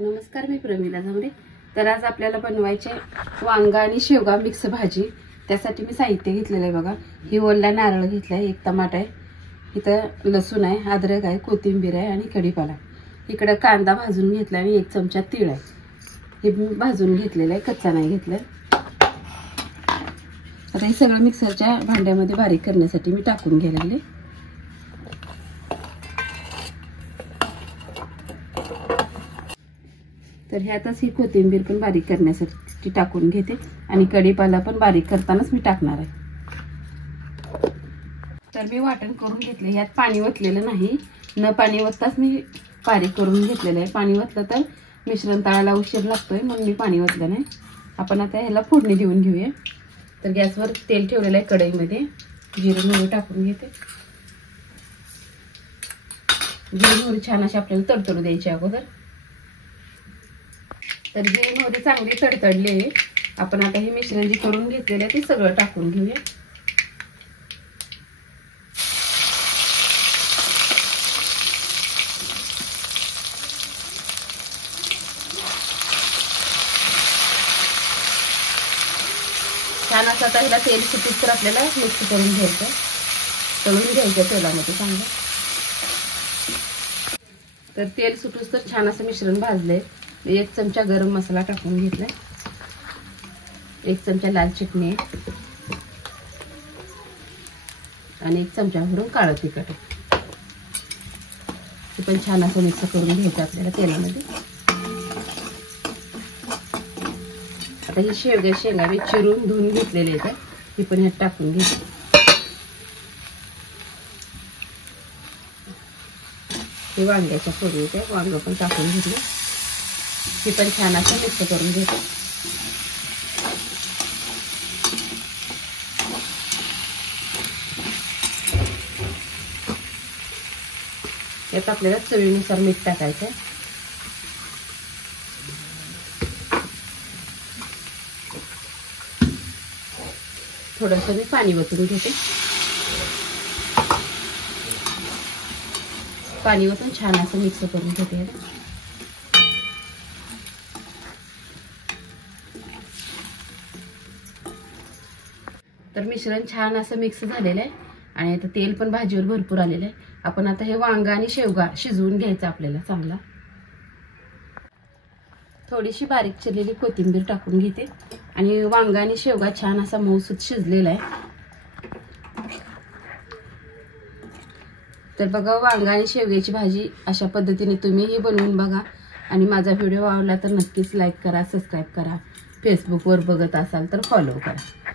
नमस्कार, मी प्रमिला झामरे। तर आज आपल्याला बनवायचे वांगा आणि शेवगा मिक्स भाजी। त्यासाठी मी साहित्य घेतलेलं आहे बघा। ही ओला नारळ घेतलाय, एक टमाटा आहे, इथं लसूण आहे, अद्रक आहे, कोथिंबीर आहे आणि कढीपाला। इकडे कांदा भाजून घेतला आणि एक चमचा तीळ आहे, हे भाजून घेतलेलं आहे, कच्चा नाही घेतलाय। आता हे सगळं मिक्सरच्या भांड्यामध्ये बारीक करण्यासाठी मी टाकून घ्यायला लागले। तर ह्यातच ही कोथिंबीर पण बारीक करण्यासाठी टाकून घेते आणि कढीपाला पण बारीक करतानाच मी टाकणार आहे। तर मी वाटण करून घेतले, ह्यात पाणी ओतलेलं नाही, न पाणी ओतताच मी बारीक करून घेतलेलं आहे। पाणी ओतलं तर मिश्रण तळायला उशीर लागतोय, म्हणून मी पाणी ओतलं नाही। आपण आता ह्याला फोडणी देऊन घेऊया। तर गॅसवर तेल ठेवलेलं आहे, कढईमध्ये जिरे मोहरी टाकून घेते। जिरे मोहरी छान अशी आपल्याला तडतडू द्यायची अगोदर। तर जिरे मोहरी चांगली तडतडली आहे, आपण आता हे मिश्रण जे करून घेतलेले आहे ते सगळं टाकून घेऊया। छान असं आता ह्याला तेल सुटूस तर आपल्याला मिक्स करून घ्यायचं, तळून घ्यायचं तेलामध्ये चांगलं। तर तेल सुटूस तर छान असं मिश्रण भाजलंय। एक चमचा गरम मसाला टाकून घेतलाय, एक चमचा लाल चटणी आणि एक चमचा भरून काळं तिखट। हे पण छान असं मिक्स करून घ्यायचं आपल्याला तेलामध्ये। आता ही शेंगा मी चिरून धुवून घेतलेले आहेत, ही पण ह्यात टाकून घ्यायची। हे वांग्याच्या फोडणी आहे, वांग पण टाकून घेतलं, ही पण छान असं मिक्स करून घेतो। यात आपल्याला चवीनुसार मीठ टाकायचं आहे। थोडंसं मी पाणी ओतून घेते, पाणी ओतून छान असं मिक्स करून घेते। तर मिश्रण छान असं मिक्स झालेलं आहे आणि आता तेल पण भाजीवर भरपूर आलेलं आहे। आपण आता हे वांगा आणि शेवगा शिजवून घ्यायचं आपल्याला चांगला। थोडीशी बारीक चिरलेली कोथिंबीर टाकून घेते आणि वांगा आणि शेवगा छान असा मऊसूत शिजलेला आहे। तर बघा, वांगा आणि शेवग्याची भाजी अशा पद्धतीने तुम्हीही बनवून बघा आणि माझा व्हिडिओ आवडला तर नक्कीच लाईक करा, सबस्क्राईब करा। फेसबुकवर बघत असाल तर फॉलो करा।